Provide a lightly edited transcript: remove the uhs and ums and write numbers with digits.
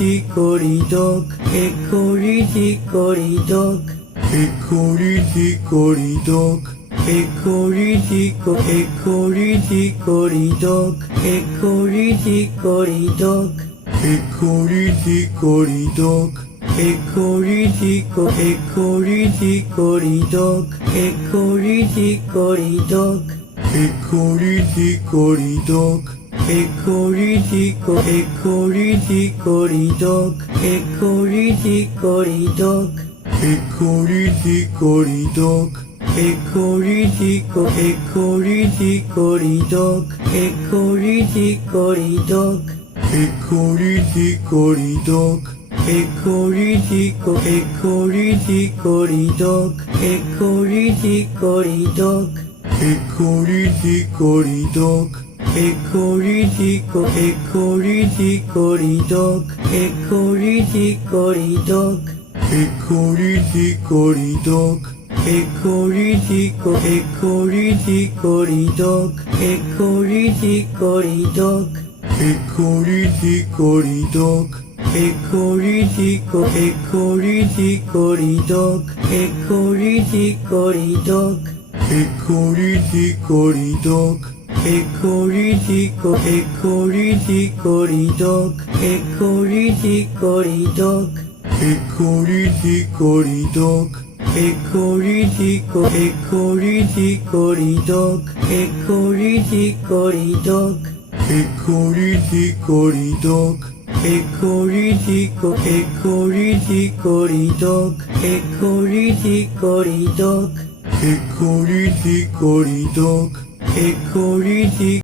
hickory dock, hickory dickory dock, hickory dickory dock, hickory hickory dickory dock, hickory dickory dock, hickory dickory dock, hickory hickory dickory dock, hickory dickory dock, hickory dickory dock, hickory hickory dickory dock, hickory dickory dock, hickory dickory dock, hickory hickory dickory dock, hickory dickory dock, hickory dickory dock, hickory hickory dickory dock, hickory dickory dock, hickory dickory dock, hickory hickory dickory dock, hickory dickory dock, hickory dickory dock, hickory hickory dickory dock, hickory dickory dock, hickory dickory dock, hickory hickory dickory dock, hickory dickory dock, hickory dickory dock, hickory hickory dickory dock, hickory dickory dock, hickory dickory dock, hickory hickory dickory dock, hickory dickory dock, hickory dickory dock, hickory hickory dickory dock, hickory dickory dock, hickory dickory dock, hickory